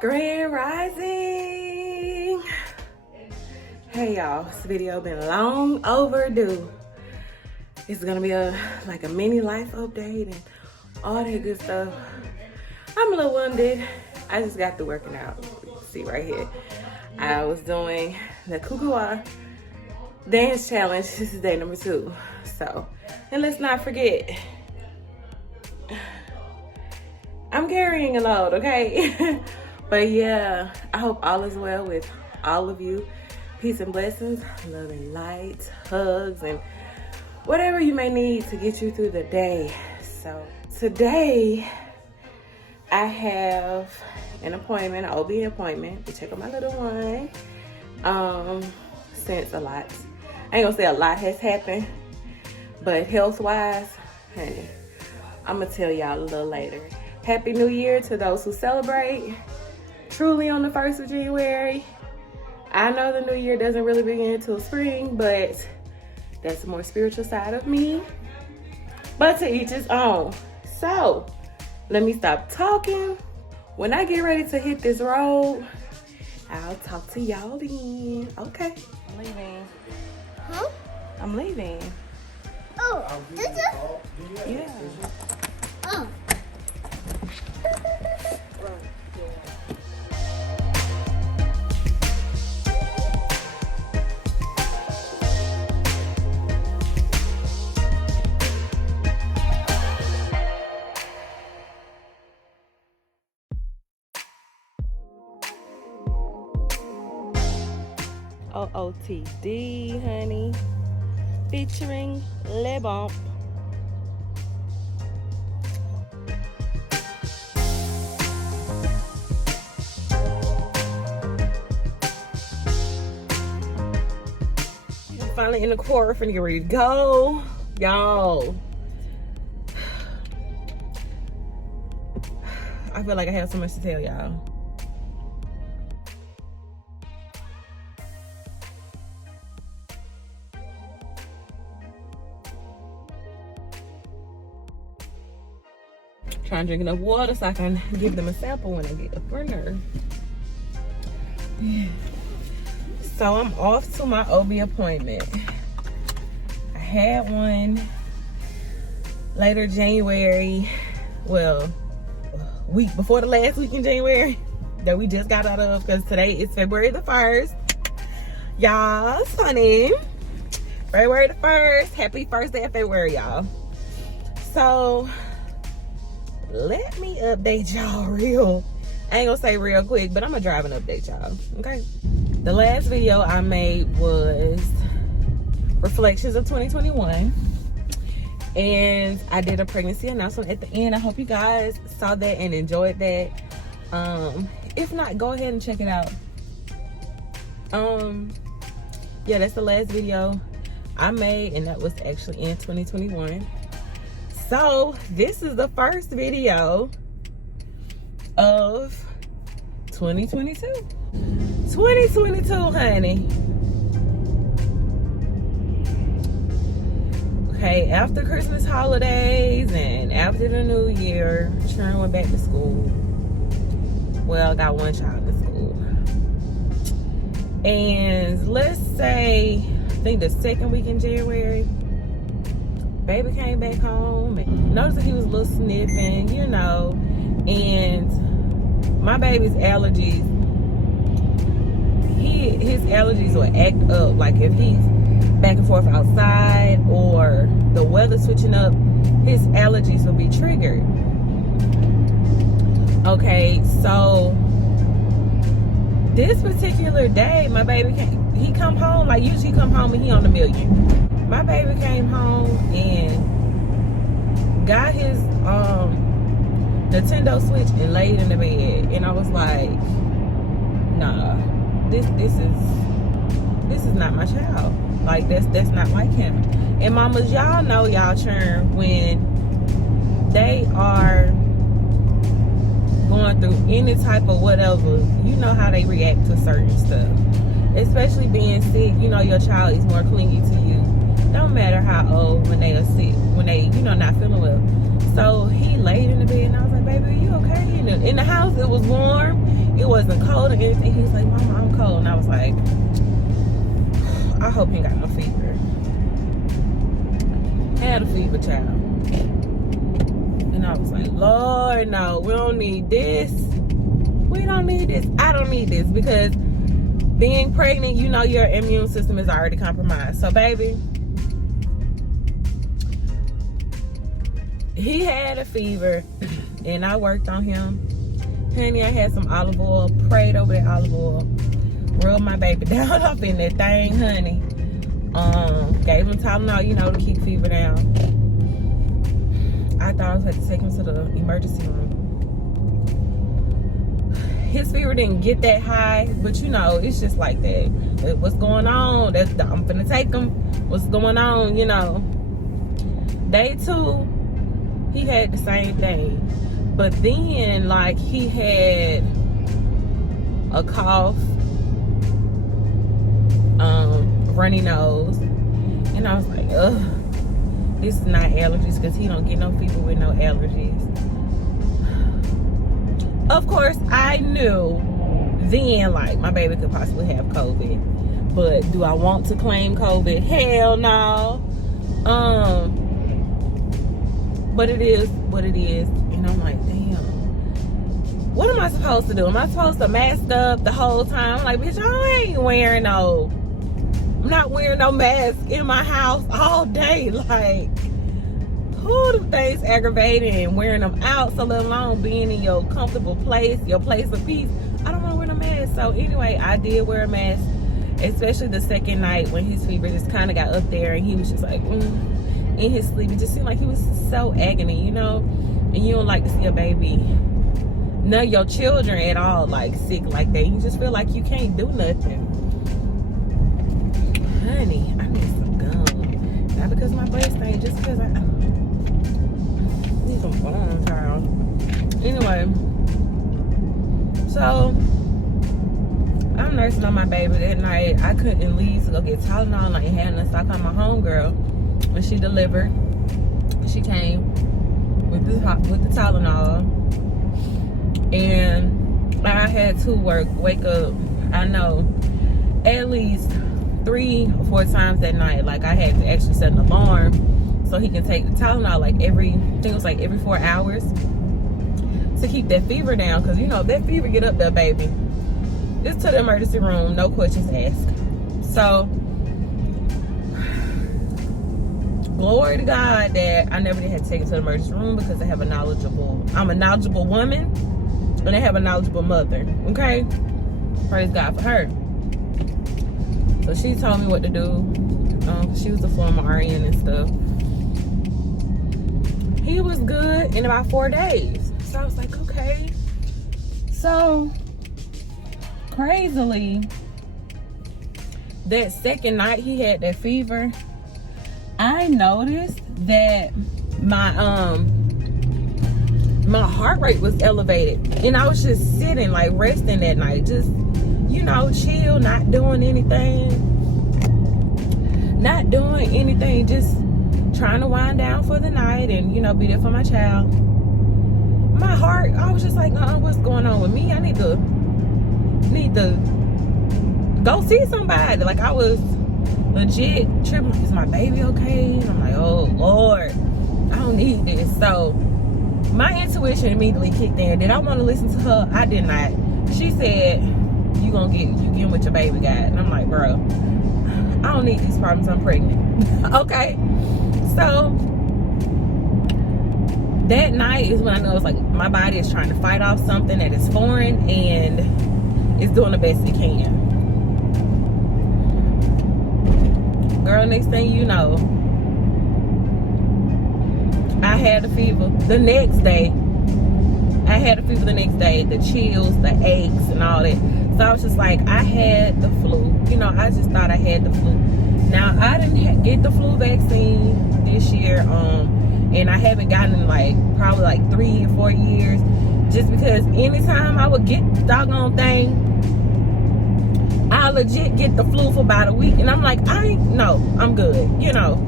Grand Rising. Hey y'all, this video been long overdue. It's gonna be a mini life update and all that good stuff. I'm a little wounded. I just got through working out. See right here. I was doing the Kukua dance challenge. This is day number 2. So, and let's not forget, I'm carrying a load, okay? But yeah, I hope all is well with all of you. Peace and blessings, love and light, hugs, and whatever you may need to get you through the day. So today, I have an appointment, an OB appointment to check on my little one. Since a lot, I ain't gonna say a lot has happened, but health-wise, honey, I'm gonna tell y'all a little later. Happy New Year to those who celebrate truly on the 1st of January. I know the new year doesn't really begin until spring, but that's the more spiritual side of me. But to each his own. So, let me stop talking. When I get ready to hit this road, I'll talk to y'all then. Okay. I'm leaving. Huh? I'm leaving. Oh, this is? Yeah. Oh. OOTD, honey, featuring Le Bump. I'm finally in the car, finna get ready to go, y'all. I feel like I have so much to tell y'all. Trying to drink enough water so I can give them a sample when I get up for her. So I'm off to my OB appointment. I had one later January, well, week before the last week in January that we just got out of, because today is February the 1st. Y'all, funny. February the 1st. Happy first day of February, y'all. So let me update y'all real. I ain't gonna say real quick, but I'm gonna drive and update y'all, okay? The last video I made was reflections of 2021. And I did a pregnancy announcement at the end. I hope you guys saw that and enjoyed that. If not, go ahead and check it out. Yeah, that's the last video I made, and that was actually in 2021. So this is the first video of 2022. 2022, honey. Okay, after Christmas holidays and after the new year, Sharon went back to school. Well, got one child in school. And let's say, I think the second week in January, baby came back home and noticed that he was a little sniffing, you know, and my baby's allergies, his allergies will act up. Like if he's back and forth outside or the weather switching up, his allergies will be triggered. Okay, so this particular day, my baby he come home, like usually he come home and he on the million. My baby came home and got his Nintendo Switch and laid in the bed, and I was like, nah, this is not my child. Like that's not like him. And mamas, y'all know y'all churn when they are going through any type of whatever. You know how they react to certain stuff, especially being sick. You know your child is more clingy to you. Don't matter how old, when they are sick, when they, you know, not feeling well. So he laid in the bed and I was like, baby, are you okay? In the house, it was warm. It wasn't cold or anything. He was like, Mama, I'm cold. And I was like, I hope he ain't got no fever. Had a fever, child. And I was like, Lord, no, we don't need this. We don't need this. I don't need this, because being pregnant, you know your immune system is already compromised. So, baby, he had a fever, and I worked on him. Honey, I had some olive oil, prayed over that olive oil, rubbed my baby down up in that thing, honey. Gave him Tylenol, you know, to keep fever down. I thought I was going to take him to the emergency room. His fever didn't get that high, but you know, it's just like that. What's going on? I'm finna take him. What's going on? You know. Day 2, he had the same thing. But then, like, he had a cough, runny nose. And I was like, ugh, this is not allergies, because he don't get no fever with no allergies. Of course, I knew then, like, my baby could possibly have COVID. But do I want to claim COVID? Hell no. But it is what it is. And I'm like, damn. What am I supposed to do? Am I supposed to mask up the whole time? I'm like, bitch, I ain't wearing no... I'm not wearing no mask in my house all day. Like, who the things aggravating and wearing them out, so let alone being in your comfortable place, your place of peace. I don't want to wear no mask. So anyway, I did wear a mask, especially the second night when his fever just kind of got up there and he was just like, in his sleep. It just seemed like he was so agony, you know? And you don't like to see a baby, none of your children at all, like, sick like that. You just feel like you can't do nothing. Honey, I need some gum. Not because my breast ain't, just because I need some gum, child. Anyway, so I'm nursing on my baby that night. I couldn't leave to go get Tylenol. I ain't had enough stock on my homegirl. When she delivered, she came with the Tylenol, and I had to wake up, I know, at least 3 or 4 times that night. Like, I had to actually set an alarm so he can take the Tylenol, like, I think it was like every 4 hours, to keep that fever down. Because, you know, if that fever get up there, baby, just to the emergency room, no questions asked. So, glory to God that I never did have to take it to the emergency room, because I'm a knowledgeable woman, and I have a knowledgeable mother. Okay? Praise God for her. So she told me what to do. She was a former RN and stuff. He was good in about 4 days. So I was like, okay. So, crazily, that second night he had that fever, I noticed that my heart rate was elevated, and I was just sitting, like, resting that night, just, you know, chill, not doing anything, just trying to wind down for the night and, you know, be there for my child. My heart, I was just like, what's going on with me? I need to go see somebody. Like, I was legit tripping. Is my baby okay? And I'm like, oh Lord, I don't need this. So my intuition immediately kicked in. Did I want to listen to her? I did not. She said, you get what your baby got. And I'm like, bro, I don't need these problems. I'm pregnant. Okay. So that night is when I know it's like my body is trying to fight off something that is foreign, and it's doing the best it can. Girl, next thing you know, I had a fever the next day. The chills, the aches, and all that. So I was just like, I had the flu. You know, I just thought I had the flu. Now, I didn't get the flu vaccine this year, and I haven't gotten probably 3 or 4 years, just because anytime I would get the doggone thing, I legit get the flu for about a week, and I'm like, I'm good, you know.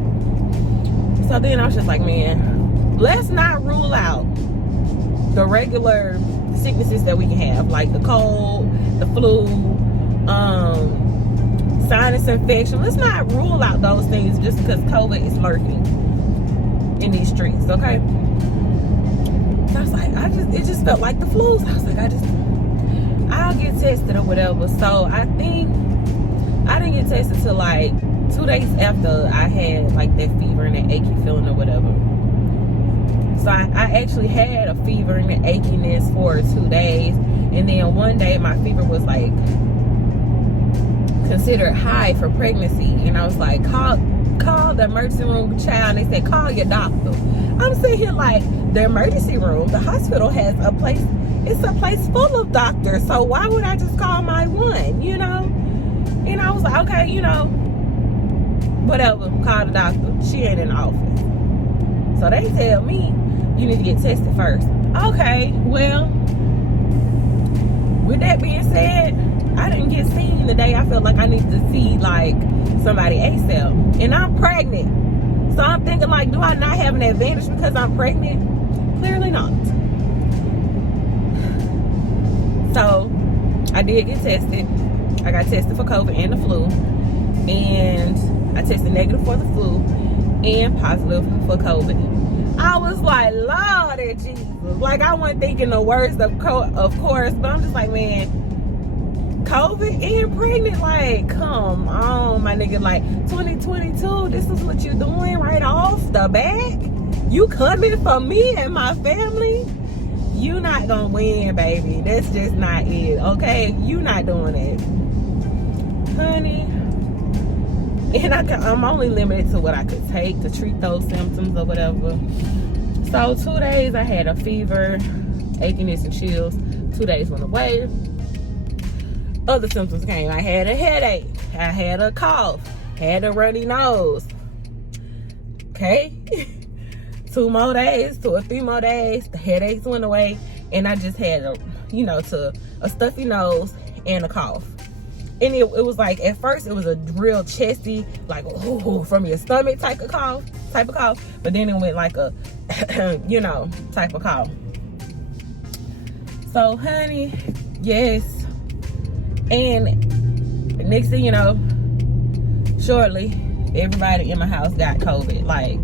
So then I was just like, man, let's not rule out the regular sicknesses that we can have, like the cold, the flu, sinus infection. Let's not rule out those things just because COVID is lurking in these streets, okay? So I was like, it just felt like the flu. So I was like, I'll get tested or whatever. So I think I didn't get tested till like 2 days after I had like that fever and that achy feeling or whatever. So I actually had a fever and an achiness for 2 days, and then one day my fever was like considered high for pregnancy, and I was like, call the emergency room, child. And they said, call your doctor. I'm sitting here like, the emergency room, the hospital has a place, it's a place full of doctors, so why would I just call my one, you know? And I was like, okay, you know, whatever, call the doctor. She ain't in the office. So they tell me, you need to get tested first. Okay, well, with that being said, I didn't get seen the day I felt like I needed to see like somebody ASAP. And I'm pregnant. So I'm thinking like, do I not have an advantage because I'm pregnant? Clearly not. So I did get tested. I got tested for COVID and the flu. And I tested negative for the flu and positive for COVID. I was like, Lord Jesus. Like, I wasn't thinking the worst, of course, but I'm just like, man, COVID and pregnant, like, come on, my nigga. Like, 2022, this is what you doing right off the bat? You coming for me and my family? You not gonna win, baby. That's just not it, okay? You not doing it, honey. And I'm only limited to what I could take to treat those symptoms or whatever. So 2 days I had a fever, achiness and chills. 2 days went away. Other symptoms came. I had a headache. I had a cough. Had a runny nose. Okay? 2 or 3 more days, the headaches went away, and I just had a stuffy nose and a cough. And it was like, at first it was a real chesty, like, ooh, from your stomach type of cough. But then it went like a, type of cough. So, honey, yes. And next thing you know, shortly, everybody in my house got COVID. Like,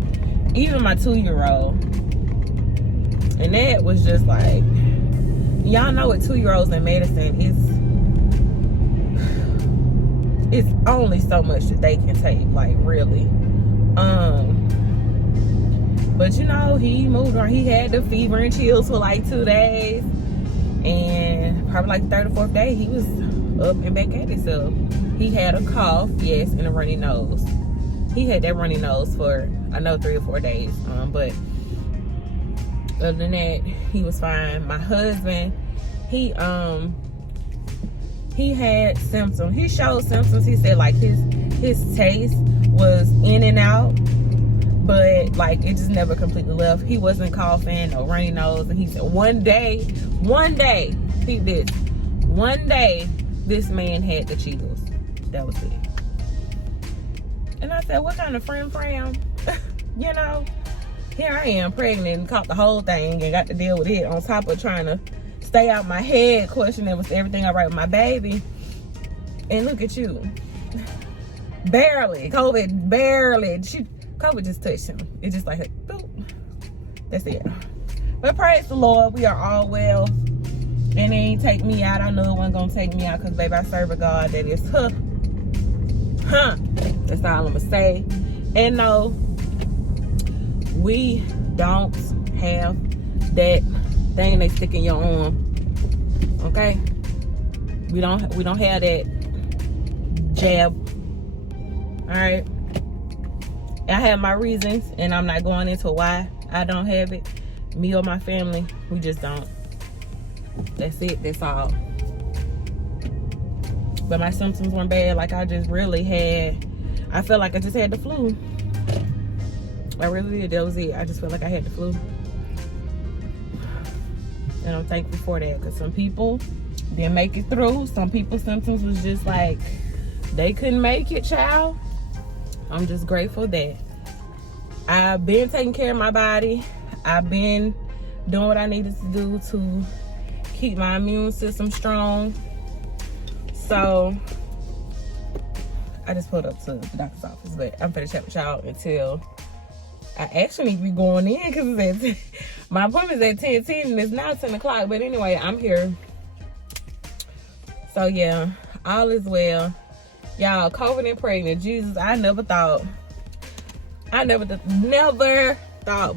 even my 2-year-old. And that was just like, y'all know with 2-year-olds in medicine, it's only so much that they can take, like, really. But he moved on. He had the fever and chills for like 2 days, and probably like the 3rd or 4th day he was up and back at himself. He had a cough, yes, and a runny nose. He had that runny nose for, I know, 3 or 4 days, but other than that, he was fine. My husband, he had symptoms. He showed symptoms. He said like his taste was in and out, but like it just never completely left. He wasn't coughing or runny nose. And he said one day, he did. One day, this man had the chills. That was it. And I said, what kind of friend? Here I am pregnant and caught the whole thing and got to deal with it on top of trying to stay out my head, questioning was everything all right with my baby. And look at you. Barely. COVID just touched him. It's just like, boop. That's it. But praise the Lord, we are all well. And it ain't take me out. I know it wasn't gonna take me out because, baby, I serve a God that is, That's all I'm gonna say. And no, we don't have that thing they stick in your arm. Okay? We don't have that jab. Alright? I have my reasons, and I'm not going into why I don't have it. Me or my family, we just don't. That's it. That's all. But my symptoms weren't bad. Like, I just really I felt like I just had the flu. I really did. That was it. I just felt like I had the flu. And I'm thankful for that, because some people didn't make it through. Some people's symptoms was just like, they couldn't make it, child. I'm just grateful that I've been taking care of my body. I've been doing what I needed to do to keep my immune system strong. So I just pulled up to the doctor's office, but I'm finna chat with y'all until I actually need to be going in, because my appointment's at 10:10 and it's now 10 o'clock. But anyway, I'm here. So yeah, all is well. Y'all, COVID and pregnant, Jesus, I never thought,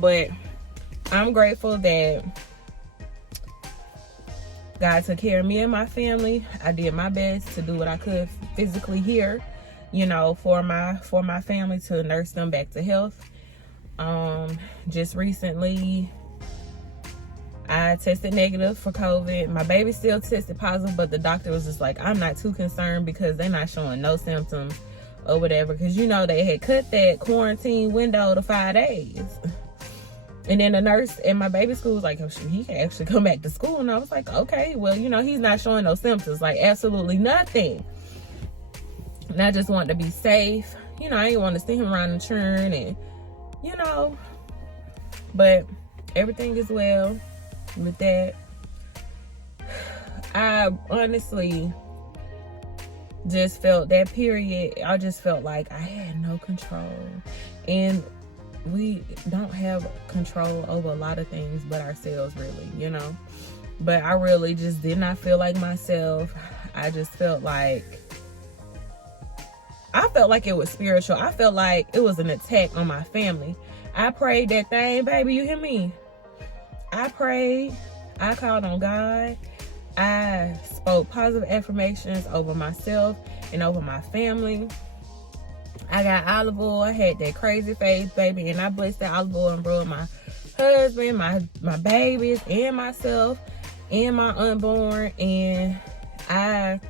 but I'm grateful that God took care of me and my family. I did my best to do what I could physically here, you know, for my family, to nurse them back to health. Just recently, I tested negative for COVID. My baby still tested positive, but the doctor was just like, I'm not too concerned because they're not showing no symptoms or whatever. Because, you know, they had cut that quarantine window to 5 days. And then the nurse at my baby school was like, oh, he can actually come back to school. And I was like, okay, well, you know, he's not showing no symptoms, like absolutely nothing. And I just wanted to be safe. You know, I didn't want to see him around the churn and, you know, but everything is well with that. I honestly just felt that period, I just felt like I had no control. And we don't have control over a lot of things but ourselves, really, you know. But I really just did not feel like myself. I just felt like it was spiritual. I felt like it was an attack on my family. I prayed that thing, baby, you hear me? I prayed, I called on God, I spoke positive affirmations over myself and over my family. I got olive oil, I had that crazy faith, baby, and I blessed that olive oil and brought my husband, my babies, and myself, and my unborn, and I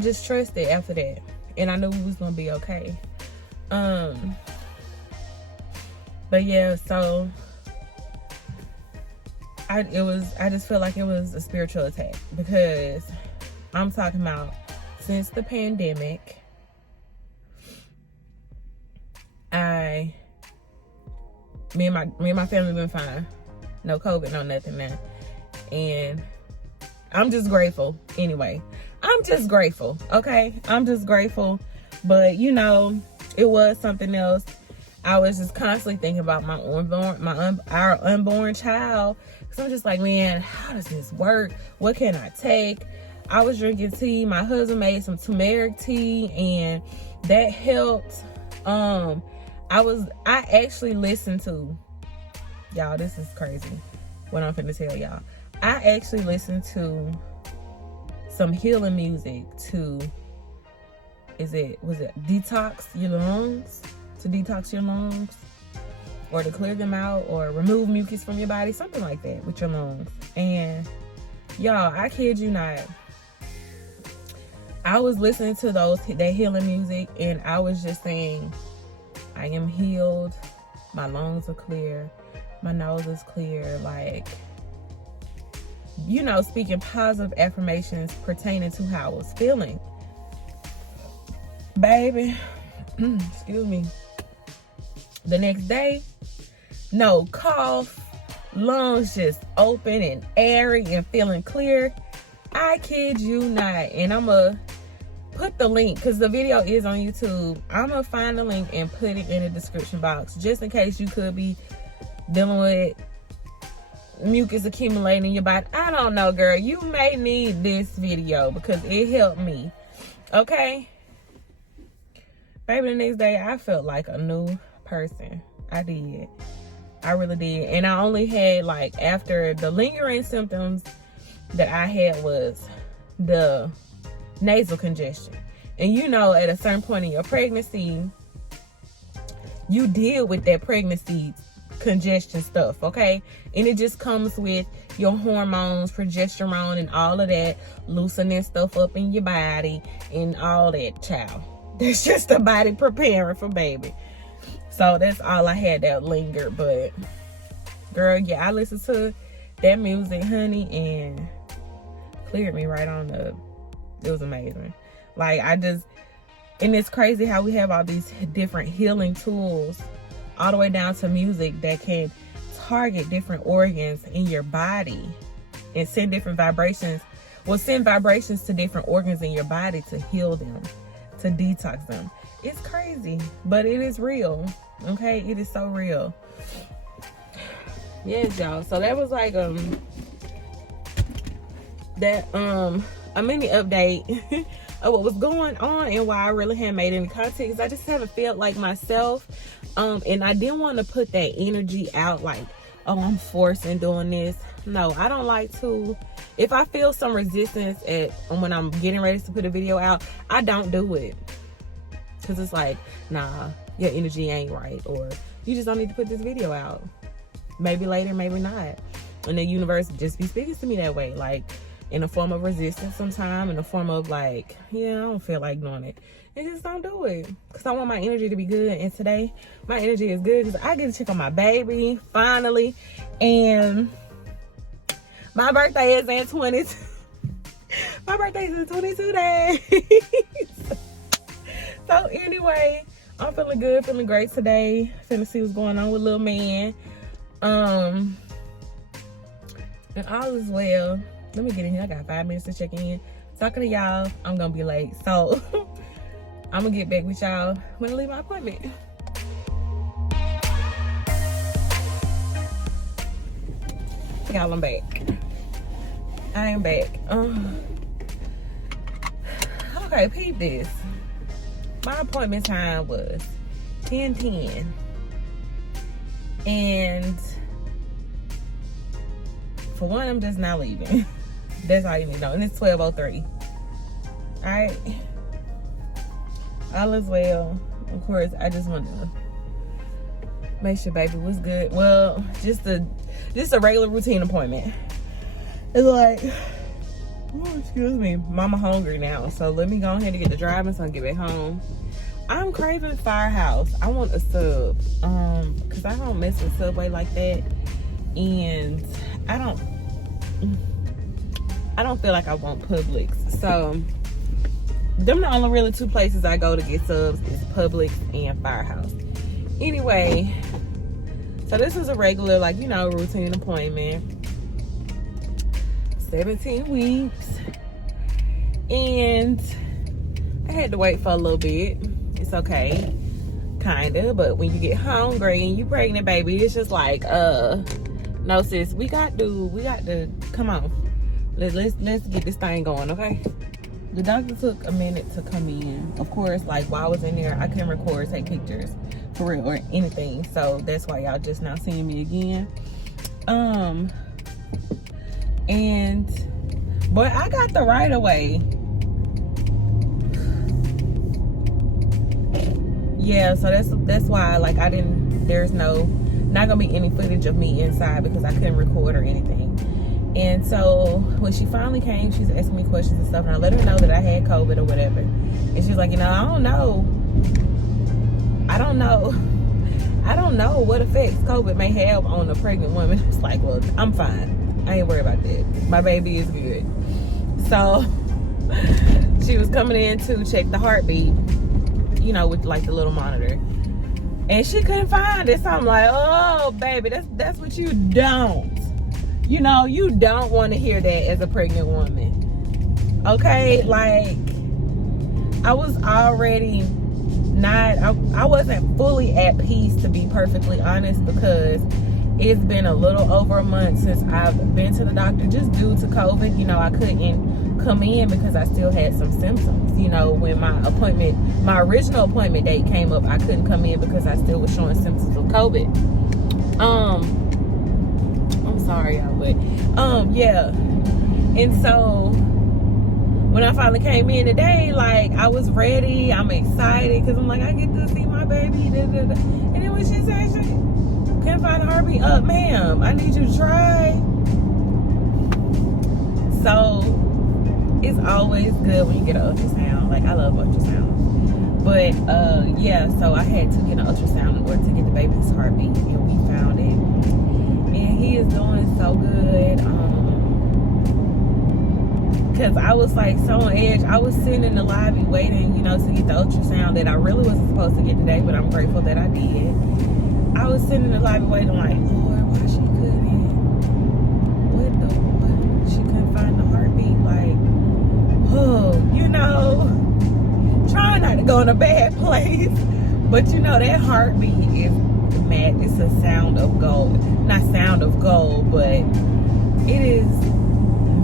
just trusted after that, and I knew we was gonna be okay. But yeah, so I just feel like it was a spiritual attack, because I'm talking about since the pandemic, me and my family been fine. No COVID, no nothing, man. And I'm just grateful. Anyway, I'm just grateful. Okay, I'm just grateful. But you know, it was something else. I was just constantly thinking about our unborn child. So I'm just like, man, how does this work? What can I take? I was drinking tea. My husband made some turmeric tea, and that helped. I actually listened to, y'all, this is crazy what I'm finna tell y'all. I actually listened to some healing music was it Detox Your Lungs? To detox your lungs, or to clear them out, or remove mucus from your body, something like that with your lungs. And y'all, I kid you not, I was listening to that healing music, and I was just saying, I am healed, my lungs are clear, my nose is clear, like, you know, speaking positive affirmations pertaining to how I was feeling. Baby, excuse me. The next day, no cough, lungs just open and airy and feeling clear. I kid you not. And I'm going to put the link, because the video is on YouTube. I'm going to find the link and put it in the description box, just in case you could be dealing with mucus accumulating in your body. I don't know, girl. You may need this video because it helped me. Okay? Baby, the next day, I felt like a new person. I did. I really did. And I only had, like, after the lingering symptoms that I had was the nasal congestion. And you know, at a certain point in your pregnancy, you deal with that pregnancy congestion stuff, okay? And it just comes with your hormones, progesterone, and all of that, loosening stuff up in your body and all that, child. That's just the body preparing for baby. So that's all I had that lingered. But girl, yeah, I listened to that music, honey, and cleared me right on up. It was amazing. Like, and it's crazy how we have all these different healing tools, all the way down to music, that can target different organs in your body and send different vibrations. Well, send vibrations to different organs in your body to heal them, to detox them. It's crazy, but it is real. Okay, it is so real. Yes, y'all. So that was like a mini update of what was going on and why I really hadn't made any content, because I just haven't felt like myself. And I didn't want to put that energy out like, oh, I'm forcing doing this. No, I don't like to. If I feel some resistance when I'm getting ready to put a video out, I don't do it. Because it's like, nah, your energy ain't right. Or you just don't need to put this video out. Maybe later, maybe not. And the universe just be speaking to me that way. Like, in a form of resistance sometime. In a form of like, yeah, I don't feel like doing it. And just don't do it. Because I want my energy to be good. And today, my energy is good because I get to check on my baby, finally. And my birthday is in 22. My birthday is in 22 days. So anyway, I'm feeling good, feeling great today. Finna see what's going on with little man. And all is well. Let me get in here. I got 5 minutes to check in. Talking to y'all, I'm gonna be late. So I'm gonna get back with y'all when I leave my appointment. Y'all, I'm back. I am back. Okay, peep this. My appointment time was 10:10. And for one, I'm just not leaving. That's all you need to know. And it's 12:03. Alright. All is well. Of course, I just want to make sure baby was good. Well, just a regular routine appointment. It's like, oh, excuse me, mama hungry now. So let me go ahead and get the driving so I can get back home. I'm craving Firehouse. I want a sub. Cause I don't mess with Subway like that. And I don't feel like I want Publix. So them the only really 2 places I go to get subs is Publix and Firehouse. Anyway, so this is a regular, like, you know, routine appointment. 17 weeks. And I had to wait for a little bit. It's okay. Kinda. But when you get hungry and you pregnant, baby, it's just like, no sis, we got to come on. Let's get this thing going, okay? The doctor took a minute to come in. Of course, like while I was in there, I couldn't record, take pictures for real or anything. So that's why y'all just now seeing me again. But I got the right of way. Yeah, so that's why, like, there's not gonna be any footage of me inside because I couldn't record or anything. And so when she finally came, she's asking me questions and stuff, and I let her know that I had COVID or whatever. And she's like, you know, I don't know what effects COVID may have on a pregnant woman. It's like, well, I'm fine. I ain't worried about that. My baby is good. So she was coming in to check the heartbeat, you know, with like the little monitor. And she couldn't find it. So I'm like, oh, baby, that's what you don't. You know, you don't want to hear that as a pregnant woman. Okay? Like, I was already I wasn't fully at peace, to be perfectly honest, because it's been a little over a month since I've been to the doctor just due to COVID. You know, I couldn't come in because I still had some symptoms. You know, when my original appointment date came up, I couldn't come in because I still was showing symptoms of COVID. I'm sorry, y'all, but yeah. And so when I finally came in today, like, I was ready. I'm excited because I'm like, I get to see my baby. Da, da, da. And then when she said she couldn't find a heartbeat, ma'am, I need you to try. So it's always good when you get an ultrasound. Like, I love ultrasound. But yeah, so I had to get an ultrasound in order to get the baby's heartbeat, and we found it. And he is doing so good. Because I was like so on edge. I was sitting in the lobby waiting, you know, to get the ultrasound that I really wasn't supposed to get today, but I'm grateful that I did. I was sitting in the lobby waiting like, Lord, why she couldn't? What? go in a bad place. But you know, that heartbeat is mad. It's a sound of gold. Not sound of gold, but it is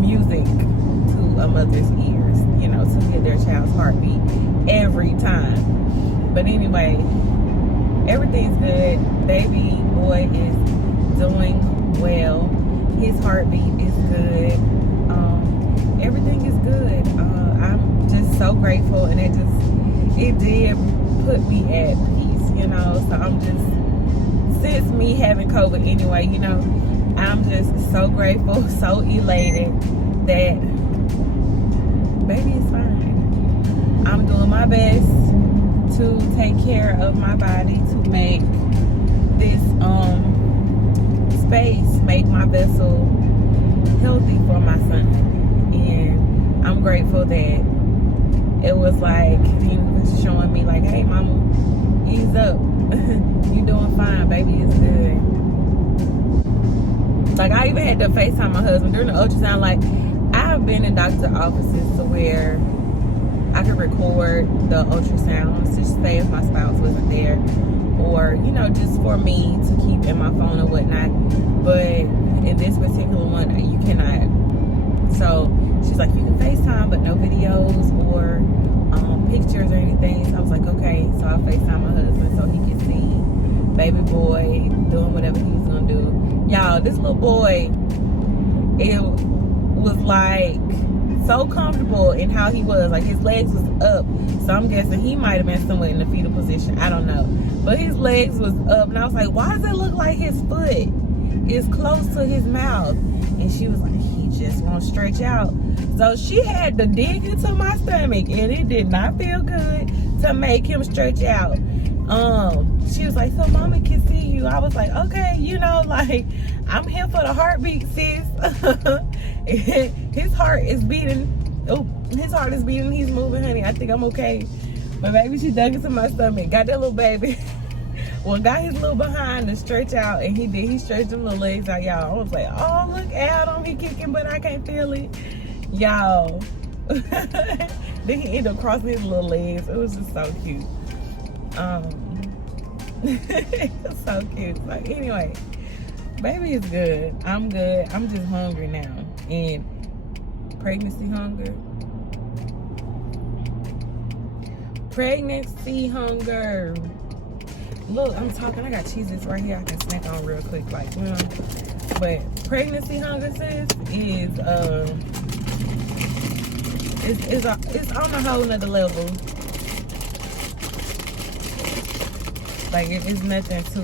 music to a mother's ears, you know, to hear their child's heartbeat every time. But anyway, everything's good. Baby boy is doing well. His heartbeat is good. Everything is good. I'm just so grateful, and it did put me at peace, you know. So I'm just, since me having COVID anyway, you know, I'm just so grateful, so elated that baby is fine. I'm doing my best to take care of my body, to make this space, make my vessel healthy for my son. And I'm grateful that it was like he was showing me like, hey mama, ease up. You doing fine, baby is good. Like, I even had to FaceTime my husband during the ultrasound. Like, I've been in doctor's offices to where I could record the ultrasounds to say if my spouse wasn't there, or, you know, just for me to keep in my phone or whatnot. But in this particular one, you cannot. So she's like, you can FaceTime, but no videos or pictures or anything. So I was like, okay. So I FaceTime my husband so he can see baby boy doing whatever he's gonna do. Y'all, this little boy, it was like so comfortable in how he was. Like, his legs was up. So I'm guessing he might have been somewhere in the fetal position. I don't know. But his legs was up. And I was like, why does it look like his foot is close to his mouth? And she was like, he just won't stretch out. So she had to dig into my stomach, and it did not feel good to make him stretch out. She was like, so mama can see you. I was like, okay, you know, like, I'm here for the heartbeat, sis. His heart is beating. Oh, his heart is beating. He's moving, honey. I think I'm okay. But baby, she dug into my stomach. Got that little baby. Well, got his little behind to stretch out, and he did. He stretched them little legs out, y'all. I was like, oh, look at him. He kicking, but I can't feel it. Y'all. Then he ended up crossing his little legs. It was just so cute. It was so cute. Like, anyway, baby is good. I'm good. I'm just hungry now. And pregnancy hunger. Pregnancy hunger. Look, I'm talking. I got Cheez-Its right here. I can snack on real quick, like, you know. But pregnancy hunger, sis, is it's on a whole nother level. Like, it's nothing to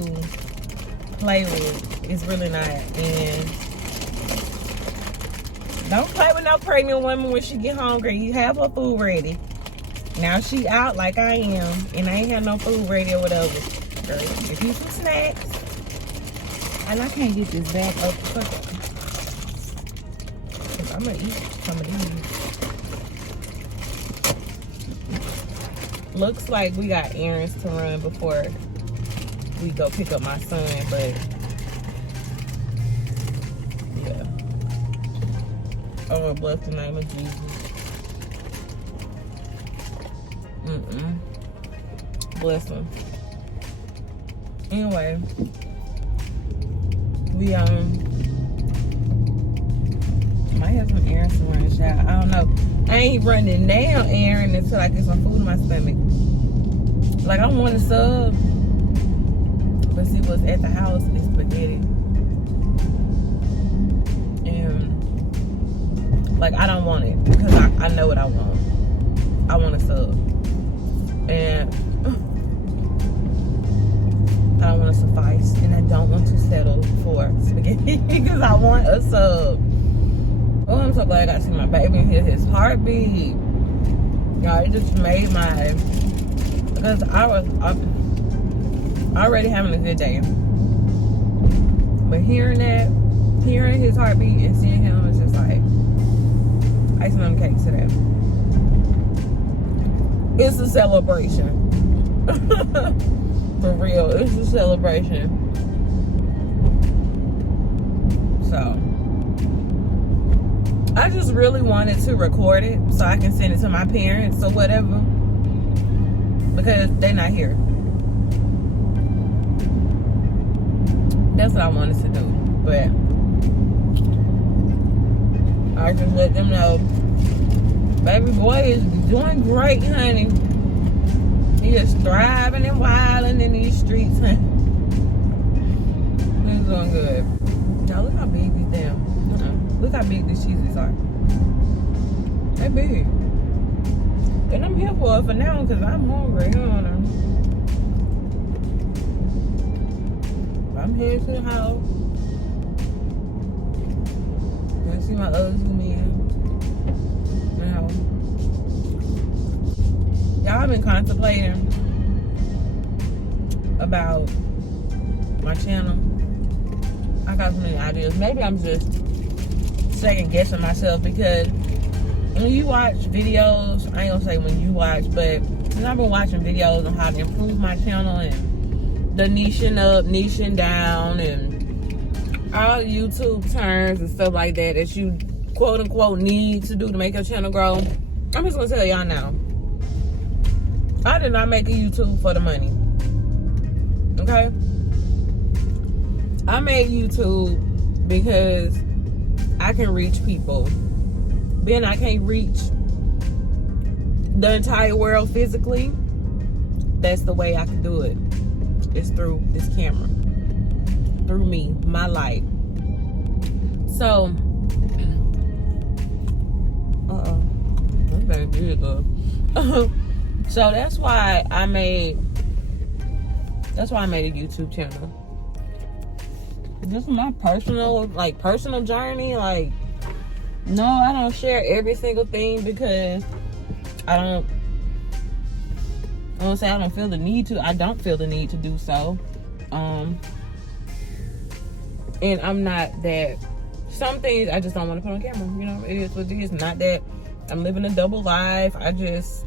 play with. It's really not. And don't play with no pregnant woman when she get hungry. You have her food ready. Now she out like I am, and I ain't have no food ready or whatever. Girl, give you some snacks. And I can't get this back up. Cause I'm gonna eat some of these. Looks like we got errands to run before we go pick up my son, but yeah. Oh, bless the name of Jesus. Bless him. Anyway, we might have some errands to run, child. I don't know. I ain't running down errand until I get some food in my stomach. Like, I want a sub, but see what's at the house is spaghetti. And like, I don't want it because I know what I want. I want a sub. And I don't want to suffice, and I don't want to settle for spaghetti because I want a sub. Oh, I'm so glad I got to see my baby and hear his heartbeat. Y'all, it just made my, because I'm already having a good day. But hearing his heartbeat and seeing him is just like icing on the cake today. It's a celebration. For real, it's a celebration. So I just really wanted to record it so I can send it to my parents or whatever. because they're not here. That's what I wanted to do, but I just let them know, baby boy is doing great, honey. He is thriving and wilding in these streets, honey. He's doing good. Now look how big these look how big these cheeses are. They're big. And I'm here for it for now because I'm hungry. I'm headed to the house. I see my other two men. Y'all been contemplating about my channel. I got so many ideas. Maybe I'm just second guessing myself because when you watch videos, I ain't gonna say when you watch, but when I've been watching videos on how to improve my channel and the niching up, niching down, and all the YouTube terms and stuff like that that you quote unquote need to do to make your channel grow. I'm just gonna tell y'all now, I did not make a YouTube for the money. Okay? I made YouTube because I can reach people. Being I can't reach the entire world physically, that's the way I can do it. It's through this camera. Through me, my life. So, that's very good, though. So that's why I made a YouTube channel. This is my personal journey. Like, no, I don't share every single thing because I don't say I don't feel the need to. I don't feel the need to do so. And I'm not that. Some things I just don't want to put on camera. You know, it is what it is. Not that I'm living a double life. I just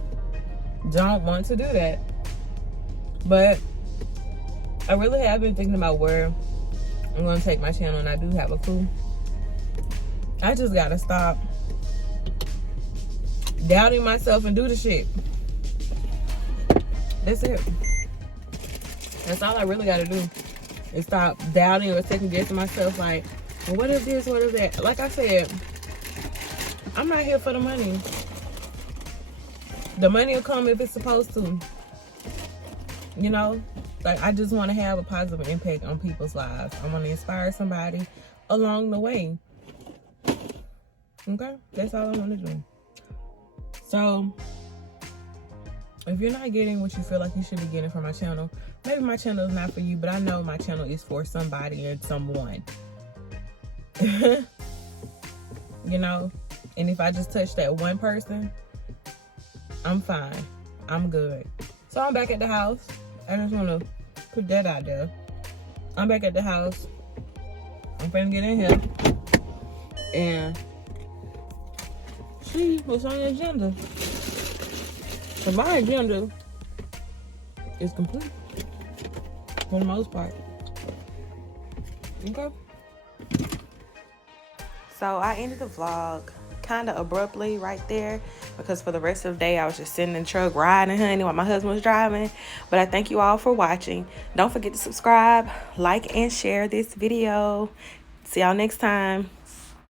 don't want to do that. But I really have been thinking about where I'm going to take my channel, and I do have a clue. I just got to stop doubting myself and do the shit. That's it. That's all I really got to do. Is stop doubting or second guessing myself like, well, what is this? What is that? Like I said, I'm not here for the money. The money will come if it's supposed to. You know? Like, I just want to have a positive impact on people's lives. I want to inspire somebody along the way. Okay? That's all I want to do. So, if you're not getting what you feel like you should be getting from my channel, maybe my channel is not for you, but I know my channel is for somebody and someone. You know? And if I just touch that one person, I'm fine. I'm good. So I'm back at the house. I just want to put that out there. I'm back at the house. I'm finna get in here and see what's on the agenda. So my agenda is complete for the most part. Okay. So I ended the vlog kind of abruptly right there because for the rest of the day I was just sitting in the truck riding, honey, while my husband was driving. But I thank you all for watching. Don't forget to subscribe, like, and share this video. See y'all next time.